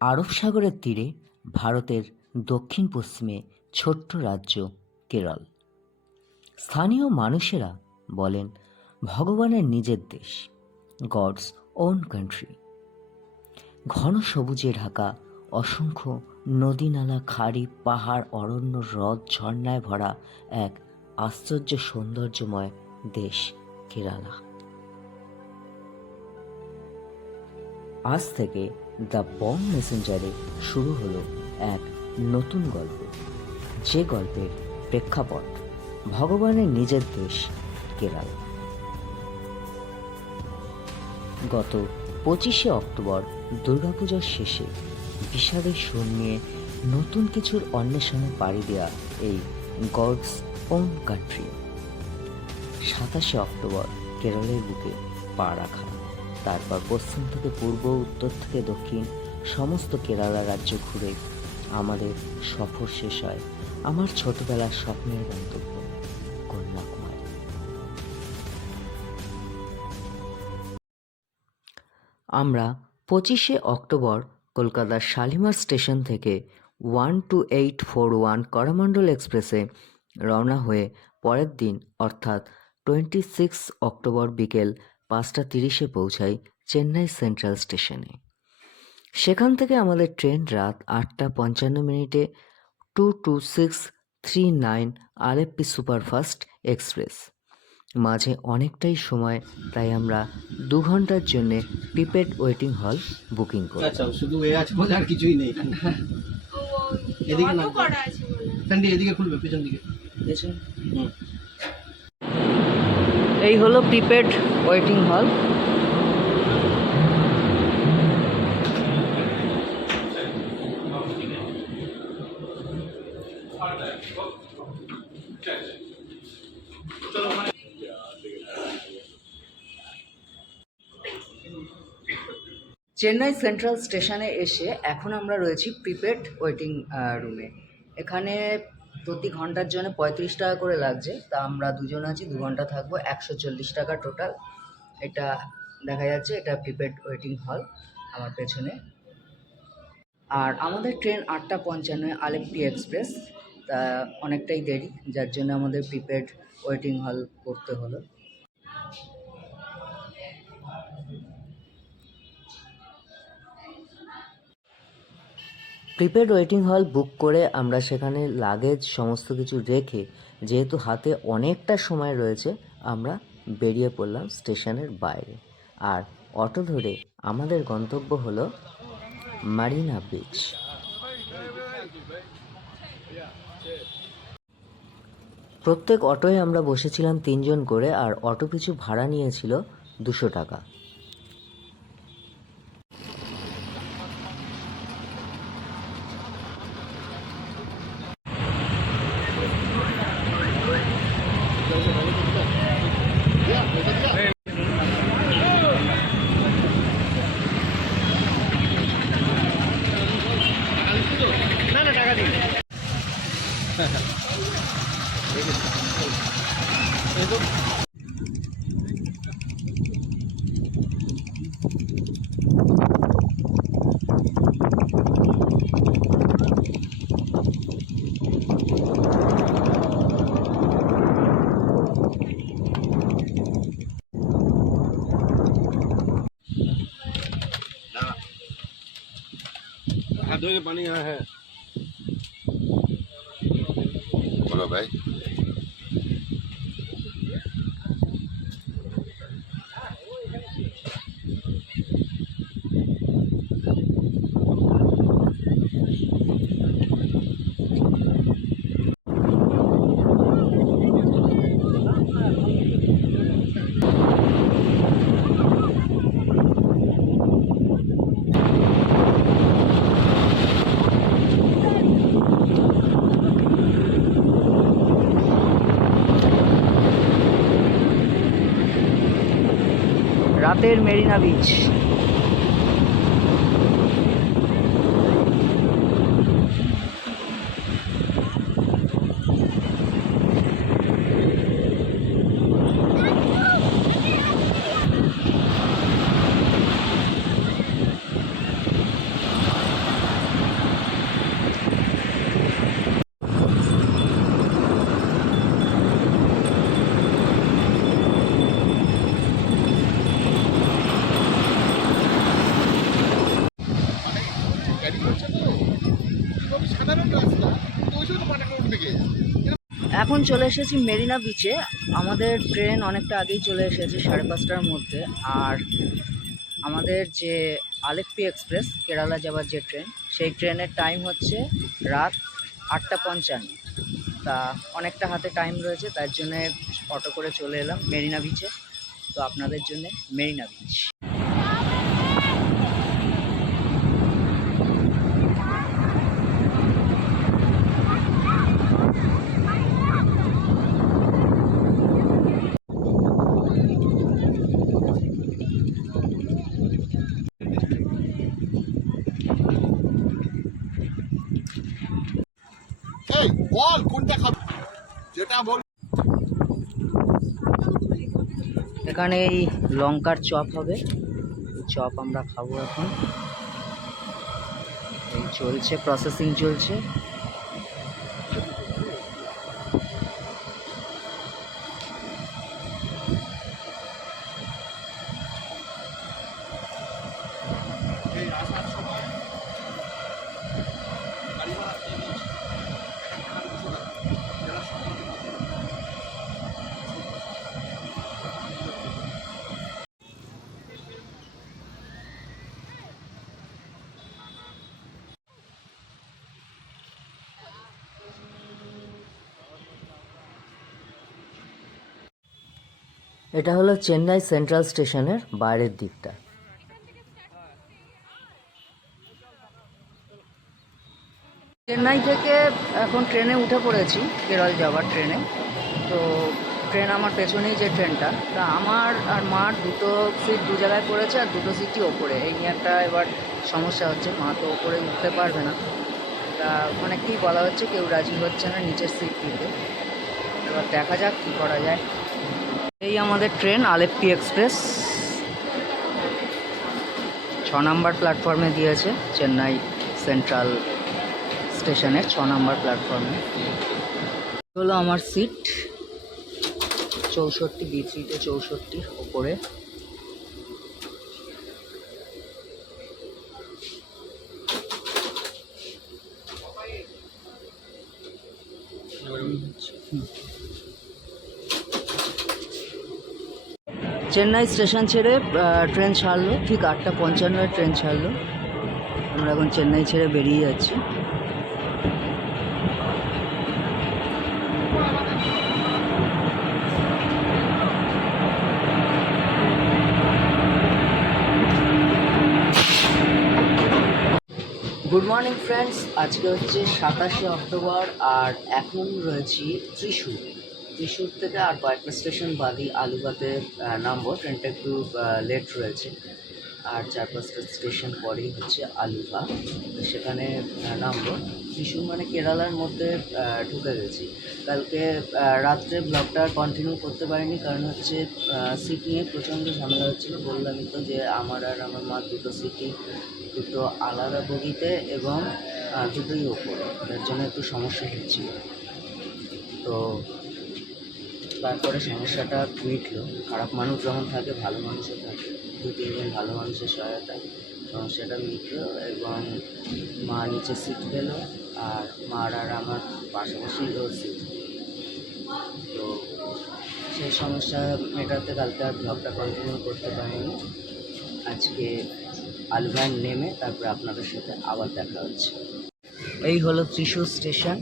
আরব সাগরের তীরে ভারতের দক্ষিণ পশ্চিমে ছোট্ট রাজ্য কেরল। স্থানীয় মানুষেরা বলেন ভগবানের নিজের দেশ, গডস ওন কান্ট্রি। ঘন সবুজে ঢাকা, অসংখ্য নদী নালা, খাড়ি, পাহাড়, অরণ্য, হ্রদ, ঝর্ণায় ভরা এক আশ্চর্য সৌন্দর্যময় দেশ কেরালা। আজ থেকে দ্য বং মেসেঞ্জারে শুরু হলো এক নতুন গল্প, যে গল্পের প্রেক্ষাপট ভগবানের নিজের দেশ কেরালা। গত 25শে অক্টোবর দুর্গাপূজার শেষে বিষাদের সুর নিয়ে নতুন কিছুর অন্বেষণে পাড়ি দেয়া এই গডস ওন কান্ট্রি 27শে অক্টোবর কেরলের বুকে পা রাখা, তারপর পশ্চিম থেকে পূর্ব, উত্তর থেকে দক্ষিণ সমস্ত কেরালা রাজ্য ঘুরে আমাদের সফর শেষ হয় আমার ছোটবেলার স্বপ্নের গন্তব্য কন্যাকুমারী। আমরা 25শে অক্টোবর কলকাতার শালিমার স্টেশন থেকে 12841 করমণ্ডল এক্সপ্রেসে রওনা হয়ে পরের দিন অর্থাৎ 26 অক্টোবর বিকেল 5:30 পৌঁছাই চেন্নাই সেন্ট্রাল স্টেশনে। সেখান থেকে আমাদের ট্রেন রাত 8:55 22639 আলেপ্পি সুপারফাস্ট এক্সপ্রেস। মাঝে অনেকটাই সময়, তাই আমরা 2 ঘন্টার জন্য প্রিপেড ওয়েটিং হল বুকিং করি। আচ্ছা, শুধু এ আছে বলে আর কিছুই নেই। এদিকে না করা আছে বলে সান্ডি এদিকে খুলবে, পেছন দিকে পেছন। এই হলো প্রিপেড ওয়েটিং হল। চেন্নাই সেন্ট্রাল স্টেশনে এসে এখন আমরা রয়েছি প্রিপেড ওয়েটিং রুমে। এখানে প্রতি ঘন্টার জন্য 35 টাকা করে লাগছে, তা আমরা দুজন আছি, 2 ঘন্টা থাকবো, 140 টাকা টোটাল। এটা দেখা যাচ্ছে, এটা প্রিপেড ওয়েটিং হল আমার পেছনে। আর আমাদের ট্রেন 8:55 আলেপ্পি এক্সপ্রেস, তা অনেকটাই দেরি, যার জন্য আমাদের প্রিপেড ওয়েটিং হল করতে হলো। প্রিপেড ওয়েটিং হল বুক করে আমরা সেখানে লাগেজ সমস্ত কিছু রেখে, যেহেতু হাতে অনেকটা সময় রয়েছে, আমরা বেরিয়ে পড়লাম স্টেশনের বাইরে। আর অটো ধরে আমাদের গন্তব্য হলো মারিনা বিচ। প্রত্যেক অটোয় আমরা বসেছিলাম 3 জন করে, আর অটো পিছু ভাড়া নিয়েছিল 200 টাকা। हाथों में पानी यहाँ है। बोलो भाई। রাতের মেরিনা বিচ। এখন চলে এসেছি মেরিনা বিচে। আমাদের ট্রেন অনেকটা আগেই চলে এসেছে, 5:30টার মধ্যে। আর আমাদের যে আলেপ্পি এক্সপ্রেস কেরালা যাওয়ার যে ট্রেন, সেই ট্রেনের টাইম হচ্ছে রাত 8:55। তা অনেকটা হাতে টাইম রয়েছে, তার জন্যে অটো করে চলে এলাম মেরিনা বিচে। তো আপনাদের জন্য মেরিনা বিচ। এই বল কোনটা খাবি, যেটা বল। এখানে এই লঙ্কার চপ হবে, চপ আমরা খাবো এখন। এই চলছে, প্রসেসিং চলছে। এই আসার সময় গাড়ি ভাড়া দিয়ে দিয়েছি, একটা ভাড়া 200 টাকা, যারা সকালে এটা হলো চেন্নাই সেন্ট্রাল স্টেশনের বাইরের দিকটা। চেন্নাই থেকে এখন ট্রেনে উঠে পড়েছি, কেরল যাওয়ার ট্রেনে। তো ট্রেন আমার পেছনেই যে ট্রেনটা, তা আমার আর মার দুটো সিট দু জায়গায় পড়েছে, আর দুটো সিটই ওপরে। এই নিয়ে একটা এবার সমস্যা হচ্ছে, মা তো ওপরে উঠতে পারবে না। তা অনেককেই বলা হচ্ছে, কেউ রাজি হচ্ছে না নিচের সিট দিতে। এবার দেখা যাক কী করা যায়। এই আমাদের ট্রেন আলেপ্পি এক্সপ্রেস 6 নম্বর প্ল্যাটফর্মে দিয়েছে, চেন্নাই সেন্ট্রাল স্টেশনের 6 নম্বর প্ল্যাটফর্মে। হলো আমার সিট 64, B3-তে 64 ওপরে। চেন্নাই স্টেশন ছেড়ে ট্রেন ছাড়লো, ঠিক 8:55 ট্রেন ছাড়লো। আমরা এখন চেন্নাই ছেড়ে বেরিয়ে যাচ্ছি। গুড মর্নিং ফ্রেন্ডস, আজকে হচ্ছে 27শে অক্টোবর। আর এখন রয়েছি ত্রিশূর। ত্রিশূর থেকে আর কয়েকটা স্টেশন বাদই আলুভাতে নামবো। ট্রেনটা একটু লেট রয়েছে, আর 4-5টা স্টেশন পরেই হচ্ছে আলুভা, সেখানে নামবো। ত্রিশূর মানে কেরালার মধ্যে ঢুকে গেছি। কালকে রাত্রে ব্লগটা কন্টিনিউ করতে পারিনি, কারণ হচ্ছে সিট নিয়ে প্রচণ্ড ঝামেলা হচ্ছিলো। বললামই তো যে আমার আর আমার মা দুটো সিটই, দুটো আলাদা বগিতে এবং দুটোই ওপরে, তার জন্য একটু সমস্যা হচ্ছিল। তো তারপরে সমস্যাটা মিটলো। খারাপ মানুষ যখন থাকে, ভালো মানুষও থাকে, 2-3 জন ভালো মানুষের সহায়তায় সমস্যাটা মিটলো এবং মা নিচে সিট পেল, আর মার আর আমার পাশাপাশি সিট। তো সেই সমস্যা মেটাতে কালকে আর ব্লগটা কন্টিনিউ করতে পারিনি। আজকে আলুভায় নেমে তারপরে আপনাদের সাথে আবার দেখা হচ্ছে। এই হলো ত্রিশূর স্টেশন।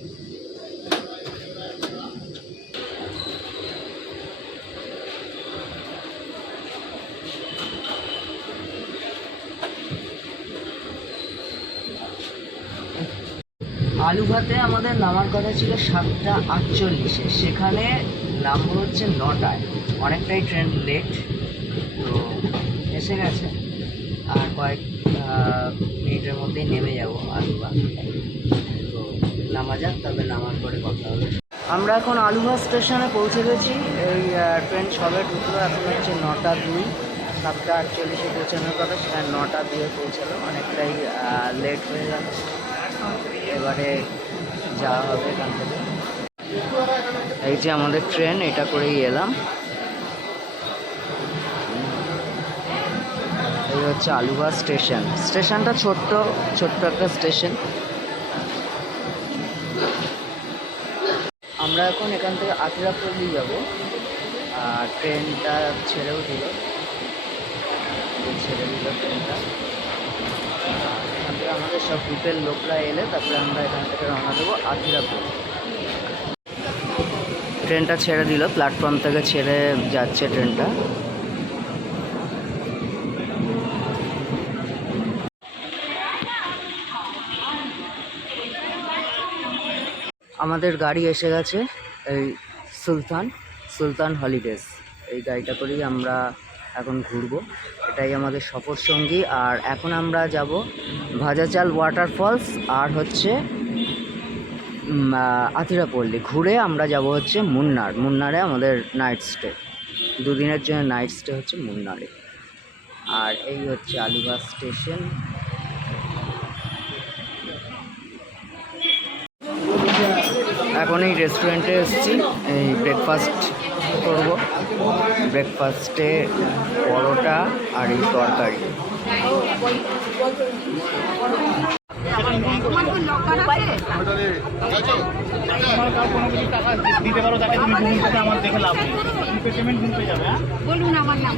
আলুভাতে আমাদের নামার কথা ছিল 7:48, সেখানে নামবো হচ্ছে 9টায়। অনেকটাই ট্রেন লেট, তো এসে গেছে। আর কয়েক মিনিটের মধ্যেই নেমে যাব আলুভা। তো নামা যাক, তবে নামার পরে কথা হবে। আমরা এখন আলুভা স্টেশনে পৌঁছে গেছি। এই ট্রেন সবে ঢুকলো, এখন হচ্ছে 9:02। 7:48 পৌঁছানোর কথা, সেখানে 9:02 পৌঁছালো। অনেকটাই লেট হয়ে গেল। এবারে যাওয়া হবে এখান থেকে। এই যে আমাদের ট্রেন, এটা করেই এলাম। এই হচ্ছে আলুভা স্টেশন। স্টেশনটা ছোট্ট একটা স্টেশন। আমরা এখন এখান থেকে আতিরাপল্লি যাব, আর ট্রেনটা ছেড়ে দিল ট্রেনটা। এখান থেকে আমাদের সব গ্রুপের লোকরা এলে তারপরে আমরা এখান থেকে রওনা দেবো আতিরাপল্লি। ট্রেনটা ছেড়ে দিল, প্ল্যাটফর্ম থেকে ছেড়ে যাচ্ছে ট্রেনটা। আমাদের গাড়ি এসে গেছে, এই সুলতান হলিডেজ, এই গাড়িটা করেই আমরা এখন ঘুরবো। এটাই আমাদের সফর সঙ্গী। আর এখন আমরা যাব ভাজাচাল ওয়াটারফলস আর হচ্ছে আতিরাপল্লি ঘুরে আমরা যাব হচ্ছে মুন্নারে আমাদের নাইট স্টে, দুদিনের জন্য নাইট স্টে হচ্ছে মুন্নারে। আর এই হচ্ছে আলুভা স্টেশন। এখন এই রেস্টুরেন্টে এসেছি, এই ব্রেকফাস্ট করব। ব্রেকফাস্টে পরোটা আর এই তরকারি। বলুন আমার নাম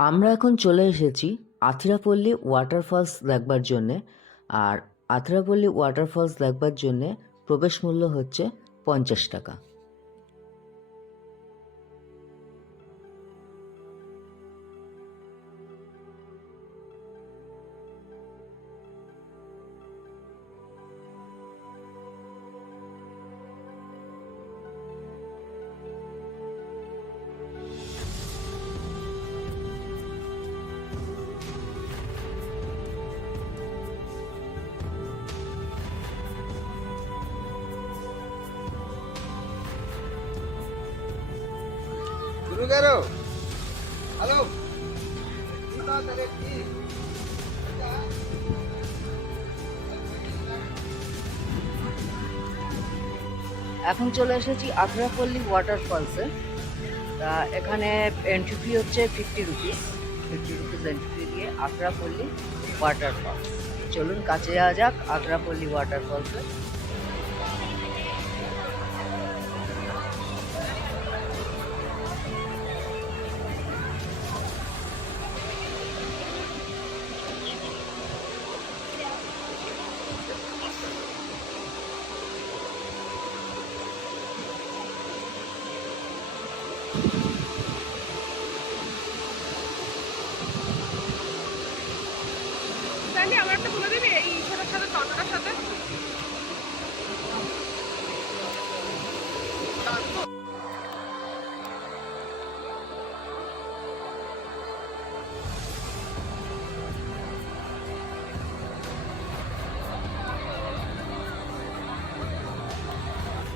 আমরা এখন চলে এসেছি আতিরাপল্লি ওয়াটারফলস দেখবার জন্যে। আর আতিরাপল্লি ওয়াটারফলস দেখবার জন্যে প্রবেশ মূল্য হচ্ছে 50 টাকা। শুরু করো। হ্যালো, এখন চলে এসেছি আতিরাপল্লি ওয়াটারফলসে। তা এখানে এন্ট্রি ফি হচ্ছে 50 রুপিস এন্ট্রি ফি দিয়ে আতিরাপল্লি ওয়াটারফলস। চলুন কাছে যাওয়া যাক আতিরাপল্লি ওয়াটারফলসে। আমার একটা তুলে দিবি এই ছোটোর সাথে টটোটার সাথে।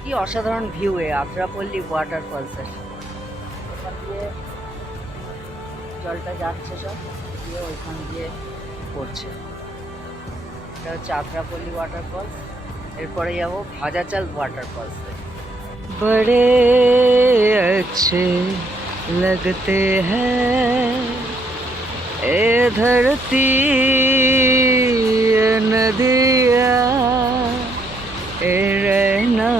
কি অসাধারণ ভিউ এ আতিরাপল্লি ওয়াটারফলসের। ওখান দিয়ে জলটা যাচ্ছে সব দিয়ে ওইখান দিয়ে পড়ছে। এটা হচ্ছে আতিরাপল্লি ওয়াটারফলস। এরপরে যাবো ভাজাচাল ওয়াটারফলস। বড়ে अच्छे लगते हैं ए धरती नदिया ए रहना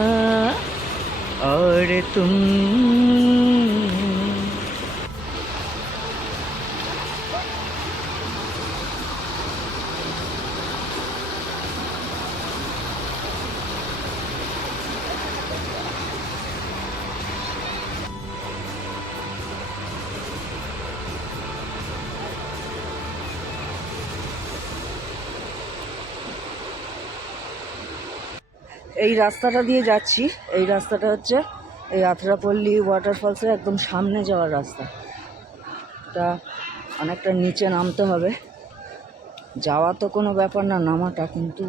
और तुम। এই রাস্তাটা দিয়ে যাচ্ছি, এই রাস্তাটা হচ্ছে এই আতিরাপল্লি ওয়াটারফলসের একদম সামনে যাওয়ার রাস্তা। এটা অনেকটা নিচে নামতে হবে, যাওয়া তো কোনো ব্যাপার না, নামাটা কিন্তু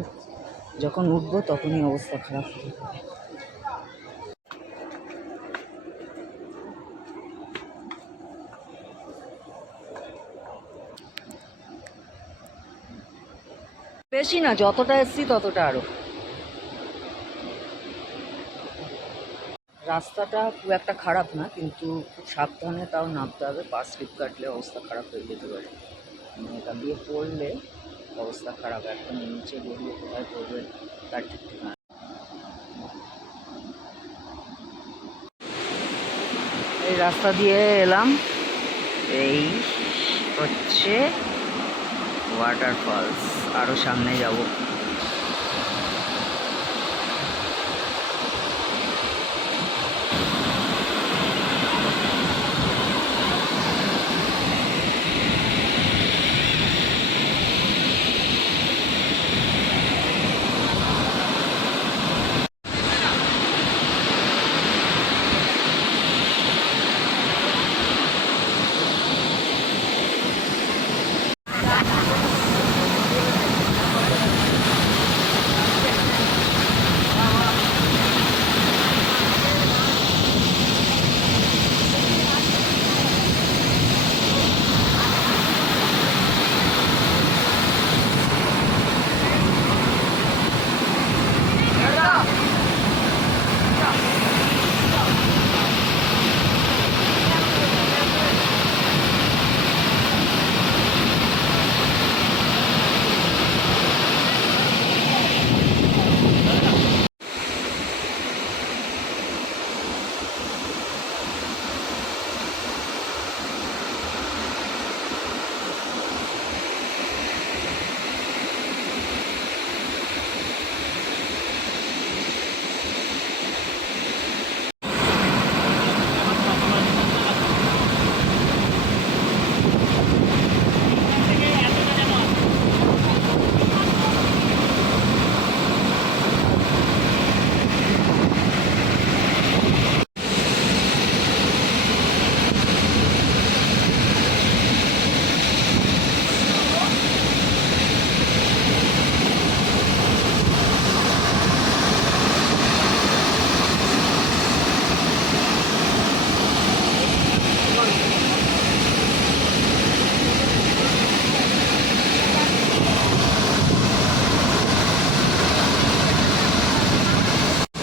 যখন উঠবো তখনই অবস্থা খারাপ হবে। বেশি না, যতটা এসছি ততটা আরো। রাস্তাটা খুব একটা খারাপ না, কিন্তু খুব সাবধানে তাও নামতে হবে, পা স্লিপ কাটলে অবস্থা খারাপ হয়ে যেতে পারে। মানে এখান দিয়ে পড়লে অবস্থা খারাপ, একদম নিচে গড়িয়ে কোথায় পড়বে তার ঠিক ঠিকানা। এই রাস্তা দিয়ে এলাম, এই হচ্ছে ওয়াটারফলস, আরও সামনে যাব।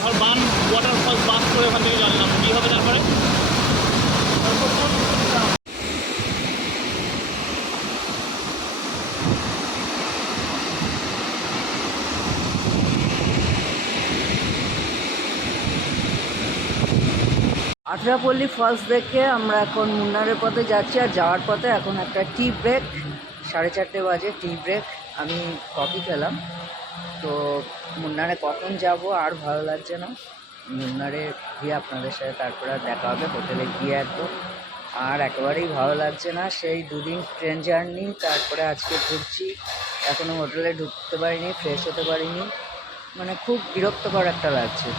আর বান ওয়াটারফলস বাস করে ওখান থেকে জানলাম কী হবে তারপরে। আঠেরাপল্লী ফলস দেখে আমরা এখন মুন্নারের পথে যাচ্ছি, আর যাওয়ার পথে এখন একটা টি ব্রেক, 4:30 বাজে, টি ব্রেক। আমি কফি খেলাম। তো মুন্নারে কখন যাব আর ভালো লাগছে না, মুন্নারে গিয়ে আপনাদের সাথে তারপরে আর দেখা হবে হোটেলে গিয়ে একদম। আর একেবারেই ভালো লাগছে না, সেই 2 দিন ট্রেন জার্নি, তারপরে আজকে ঘুরছি, এখনও হোটেলে ঢুকতে পারিনি, ফ্রেশ হতে পারিনি, মানে খুব বিরক্তকর একটা লাগছে।